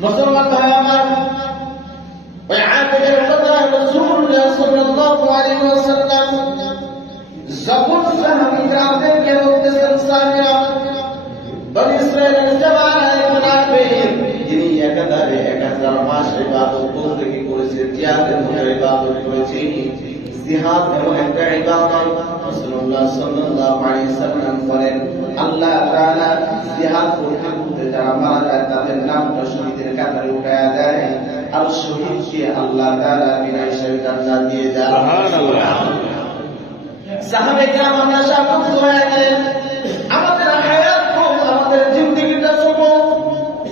মুসলমান ভাই আমার ওই আয়াতের কথা রাসূলুল্লাহ সাল্লাল্লাহু আলাইহি ওয়াসাল্লাম যখন সাহাবীদেরকে বলতেছেন সাহাবীরা বনি ইসরায়েলের জামানা একজন আসবে যিনি একাধারে এক হাজার মাস ইবাদত বন্দেগী করেছে জিহাদের মতো ইবাদত করেছে জিহাদ এমন একটা ইবাদত রাসূলুল্লাহ সাল্লাল্লাহু আলাইহি সাল্লাম বলেন আল্লাহ তাআলা জিহাদ করতে করতে যারা মারা যায় তাদের নামটা শহীদের কাতারে উঠায়া দেয় আর শহীদকে আল্লাহ তাআলা বিনা হিসাবে জান্নাত দিয়ে দেয়। সুবহানাল্লাহ। সাহাবে কেরাম আমরা সাপোর্ট হয়ে গেলেন আমাদের হায়াত কম আমাদের জিন্দগিটা ছোট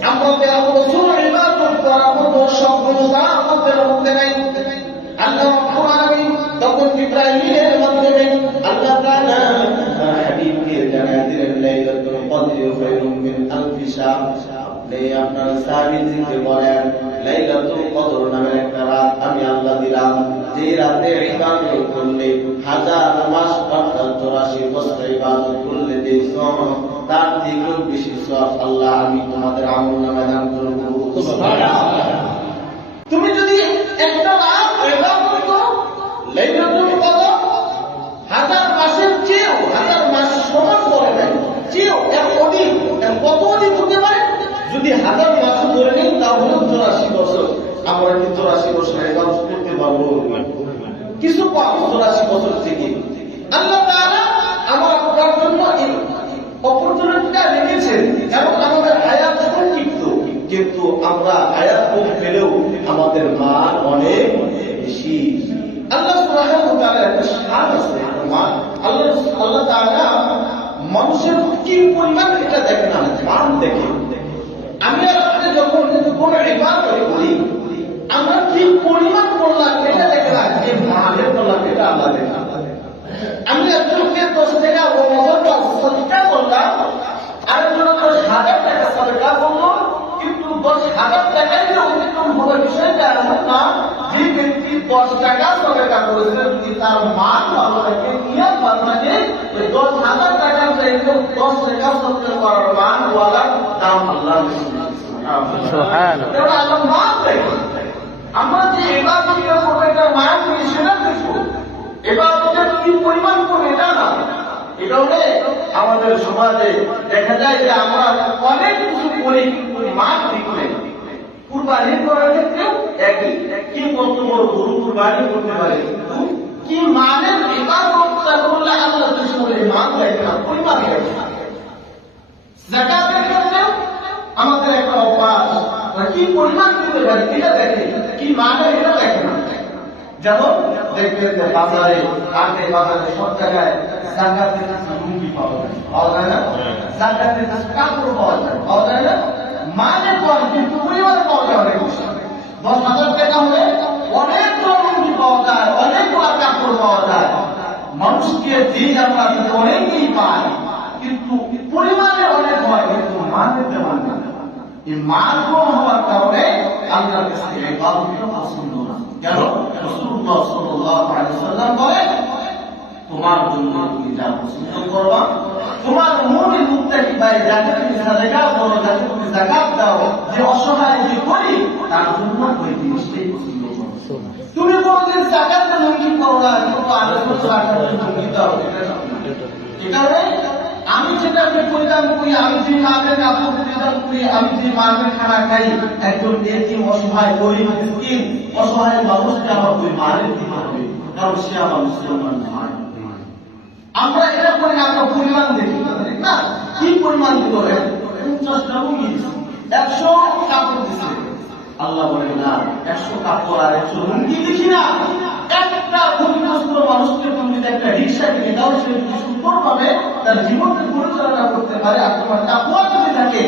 আমরা তেরো বছর ইবাদত করার মতো সফলতা আমাদের মধ্যে নাই। আল্লাহ রাব্বুল আলামিন তখন জিব্রাইলের মাধ্যমে আল্লাহ তাআলা হাবিবকে জানায় দিলেন লাইলাতুল কদর খায়রুম মিন আলফি শাহর আপনি আপনার সাহাবীদেরকে বলেন লাইলাতুল কদর নামের একটা রাত আমি আল্লাহ দিলাম। যে রাতে ইবাদত করলে হাজার মাস অর্থাৎ চৌরাশি বছর ইবাদত করলে যে সব তার থেকেও বেশি সব আল্লাহ আমি তোমাদের আমল নামে দান করব। তুমি যদি একটা রাত ইবাদত করো লাইলাতুল কদর হাজার মাসের চেয়েও হাজার মাস সমান করে নাই চেয়েও এক অধিক এক কত অধিক হতে পারে যদি হাজার মাস ধরে নেই তাহলে চৌরাশি বছর আমরা কি চৌরাশি বছর ইবাদত করতে পারব? কিছু কম চৌরাশি বছর থেকে। আল্লাহ আমার আপনার জন্য এই অপরচুনিটিটা রেখেছেন এবং আমাদের আয়াত সংক্ষিপ্ত। কিন্তু আমরা আয়াত কম পেলেও আমাদের মান অনেক বেশি। আল্লাহ একটা আছে মান। আল্লাহ আল্লাহ মানুষের কি পরিমাণ এটা দেখে না মান দেখে আমি আর আপনি যখন কোন করি আমরা কি পরিমাণ করলাম এটা দেখে না যে মানের করলাম এটা আল্লাহ দেখে আমি একজনকে দশ টাকা সদকা করলাম আরেকজন দশ হাজার টাকা সদকা করল কিন্তু দশ হাজার টাকায় যে অতিক্রম হলো বিষয়টা এমন না যে ব্যক্তি দশ টাকা সদকা করেছে যদি তার মান ভালো থাকে নিয়ম ভালো থাকে ওই দশ হাজার টাকার চাইতে দশ টাকা সদকা করার মান ওয়ালার দাম আল্লাহ। আল্লাহ মান দেখে আমরা যে এবার করব এটা মান করি সেটা দেখব। এবার কি পরিমাণ করব, এটা না। এটা হলে আমাদের সমাজে দেখা যায় যে আমরা অনেক কিছু করি, কিন্তু মান ঠিক করে কুরবানি করার ক্ষেত্রেও একই। কি কত বড় গরু কুরবানি করতে পারে। কি মানের এবার করলে আল্লাহ দুশ্মনে মান দেখে না, পরিমাণ দেখে না। জাকাতের ক্ষেত্রেও আমাদের একটা অভ্যাস। কি পরিমাণ দিতে পারি এটা দেখে কি মানে এটা দেখে না যেমন দেখবেন যে বাজারে আগে বাজারে সব জায়গায় জাকাতের কাছে লুঙ্গি পাওয়া যায় পাওয়া যায় না জাকাতের কাছে কাপড় পাওয়া যায় পাওয়া যায় না মানে কম কিন্তু পরিমাণে পাওয়া যায় অনেক বেশি দশ হাজার টাকা হলে অনেকগুলো লুঙ্গি পাওয়া যায় অনেকগুলো কাপড় পাওয়া যায় মানুষকে দিন আমরা কিন্তু অনেকেই পাই কিন্তু পরিমাণে অনেক হয় কিন্তু মানে তেমন না এই কম হওয়ার কারণে আল্লাহর কাছে এই পছন্দ না। কেন? রাসূলুল্লাহ সাল্লাল্লাহু আলাইহি ওয়াসাল্লাম বলে তোমার জন্য তুমি যা পছন্দ করবা তোমার মনে মুক্তাকি ভাই যাকে তুমি সাদাকা করো যাকে তুমি যাকাত দাও যে অসহায় যে করি তার জন্য ওই জিনিসটাই পছন্দ করো। তুমি কোনদিন জাকাত লুঙ্গি করো না কিন্তু আগে তো জাকাত লুঙ্গি দাও এটা সব না। এই কারণে আমি যেটা আমি পরিধান করি আমি যে মাদের কাপড় পরিধান করি আমি যে মাদের খানা খাই, একজন এতিম অসহায়, গরিব, মিসকিন, অসহায় মানুষকে আমার ওই মারের দিতে হবে কারণ সে আমার মুসলমান ভাই আমরা এটা করি আমরা পরিমাণ দেখি না, কি পরিমাণ পঞ্চাশটা রুগী দিছে একশো কাপড় দিছে। আল্লাহ বলে না, একশো কাপড় আর একশো লুঙ্গি দেখি না? একটা মানুষকে তুমি যদি একটা রিক্সা কিনে দাও সে যদি সুন্দর ভাবে তার জীবনকে পরিচালনা করতে পারে আর তোমার তাকুয়া যদি থাকে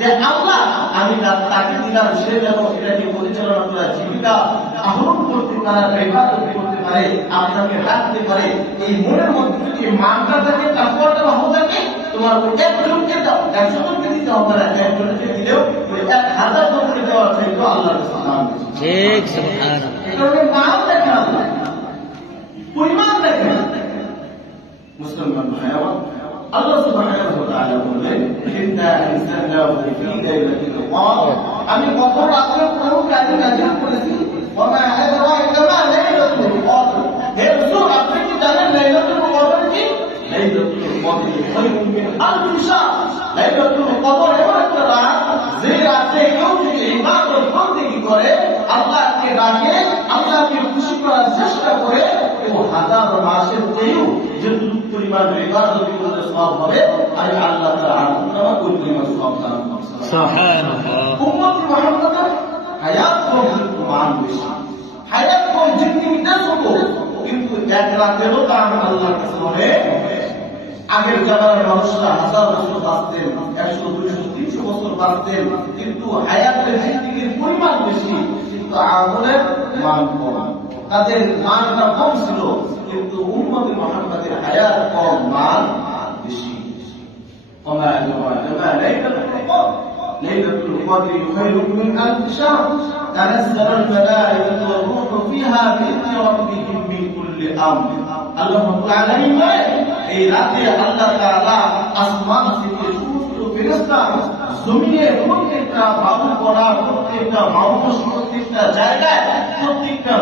যে আল্লাহ আমি তাকে দিলাম সে যেন এটাকে পরিচালনা করে জীবিকা আহরণ করতে পারে ইবাদত করতে পারে আপনাকে রাখতে পারে এই মনের মধ্যে যদি মানটা থাকে তাকুয়াটা ভালো থাকে তোমার একজনকে দাও একশো জনকে দিতে হবে না একজনকে দিলেও ওই এক হাজার জনকে দেওয়ার চাইতেও আল্লাহ ঠিক নাম দেখে পরিমাণ দেখে। মুসলমান ভাই আমার আল্লাহ সুবহানাহু ওয়া তাআলা বললেন ইন্না আনজালনাহু ফি লাইলাতিল কদর আমি গত রাতে কোরআন নাযিল করেছি? ওয়া মা আদরাকা মা লাইলাতুল কদর হে রাসূল আপনি কি জানেন লাইলাতুল কদর কি? লাইলাতুল কদর খায়রুম মিন আলফি শাহর লাইলাতুল কদর এমন একটা রাত যে রাতে কেউ যদি ইবাদত বন্দেগী করে আল্লাহকে ডাকে আল্লাহকে খুশি করার চেষ্টা করে এবং হাজার মাসের চেয়েও পরিমাণ করতে সওয়াব হবে আমি আল্লাহ ওই পরিমাণ সওয়াব দান উম্মতি মুহাম্মাদের হায়াত কম কিন্তু মান বেশি হায়াত কম জিন্দিগিটা ছোট কিন্তু এক রাতেরও দাম আল্লাহর কাছে অনেক আগের জামানার মানুষরা হাজার বছর বাঁচতেন একশো দুইশো তিনশো বছর বাঁচতেন কিন্তু হায়াতের জিন্দিগির পরিমাণ বেশি কিন্তু আমলের মান কম। তাদের মানটা কম ছিল কিন্তু উম্মতি মোহাম্মদের হায়াত কম মান বেশি وما أدراك ما ليلة القدر ليلة القدر خير من ألف شهر تنزل الملائكة والروح فيها بإذن ربهم من كل أمر আল্লাহ রাব্বুল আলামিন বলে এই রাতে আল্লাহ তাআলা আসমান থেকে সমস্ত ফেরেশতা জমিনে প্রত্যেকটা বাবু করা প্রত্যেকটা মানুষ প্রত্যেকটা জায়গায় প্রত্যেকটা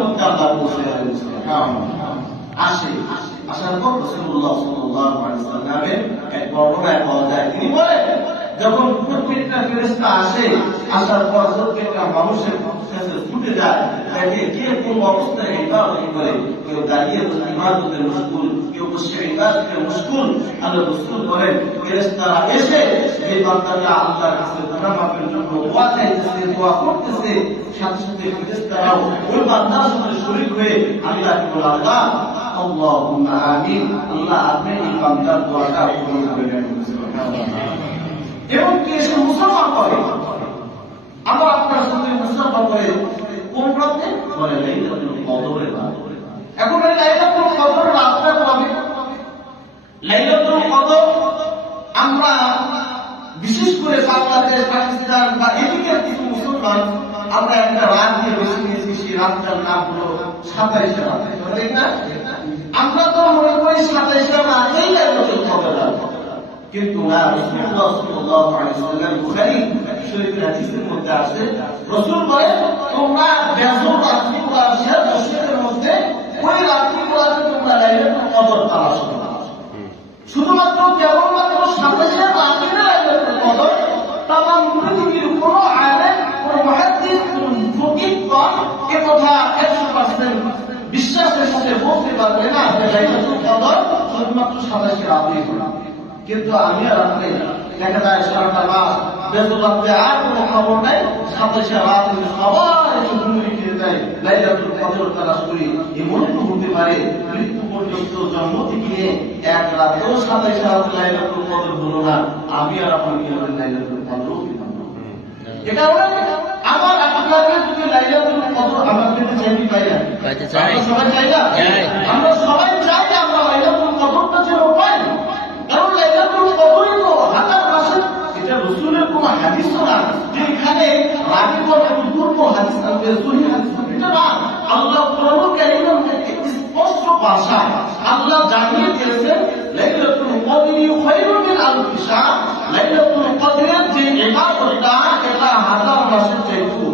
মধ্যে আল্লাহ বসে রয়েছে আসে আসার পর আলাইহি সাল্লামের এক বর্ণনায় পাওয়া যায়, তিনি বলেন, যখন প্রত্যেকটা আসে, আসার পর প্রত্যেকটা মানুষের ছুটে যায়, দেখে কে কোন অবস্থায় কেউ দাঁড়িয়ে বসে আল্লাহ মুসলমান করে আবার আপনার সাথে মুসলমান করে কোন রাতে বলে লাইলাতুল কদরের রাত এখন এই লাইলাতুল কদর রাতটা কবে লাইলাতুল কদর আমরা বিশেষ করে বাংলাদেশ পাকিস্তান বা এদিকের কিছু মুসলমান আমরা একটা রাত দিয়ে বেছে রাতটার নাম আমরা তো মনে করি কিন্তু মধ্যে আছে তোমরা করো শুধুমাত্র কেবলমাত্র সাতাশে রাত্রে লাইলাতুল কদর তামাম পৃথিবীর কোনো আলেম কোনো মুহাদ্দিস কোনো ফকিহগণ এ কথা 100% বিশ্বাসের সাথে বলতে পারবে না? লাইলাতুল কদর শুধুমাত্র সাতাশে হলো কিন্তু আমি আর আপনি দেখা যায় সারাটা মাস বেতন আর কোনো খবর নাই। সাতাশে রাত সবাই ঘুমিয়ে খেয়ে লাইলাতুল কদর তালাশ করি এমন হতে পারে মৃত্যু পর্যন্ত জন্ম থেকে এক রাতেও সাতাশে রাত লাইলাতুল কদর হলো না। আমি আর আপনি কি হবে লাইলাতুল কদর এটা হলো না। পাইতে চাই। আমরা সবাই চাই না। আমরা সবাই চাই যে আমরা লাইলাতুল কদরটা যেন পাই। কারণ লাইলাতুল কদরই তো হাজার মাসের এটা রসুলের কোনো হাদিসও না। যে এখানে পূর্ব হাদিস হাদিস এটা না। আল্লাহ কোরআন কারীমের মধ্যে স্পষ্ট ভাষা আল্লাহ জানিয়ে দিয়েছেন লাইলাতুল কদরি খায়রুম মিন আলফি শাহর লাইলাতুল কদরের যে ইবাদতটা এটা হাজার মাসের চাইতে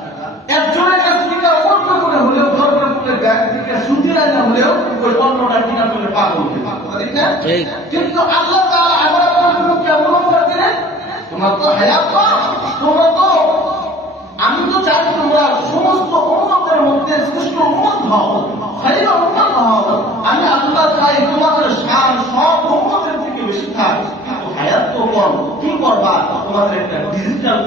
একজনের কাছ থেকে অল্প করে হলেও ধর্ম ব্যাংক থেকে সুদি রায় হলেও ওই পণ্যটা কিনা করে পাবো কিন্তু আল্লাহ আমি তো চাই সমস্ত অনুমতের মধ্যে শ্রেষ্ঠ অনুমত আমি আল্লাহ চাই তোমাদের সার সব অনুমতের থেকে বেশি থাক। হায়াত তো কম কি করবা? তোমাদের একটা ডিজিটাল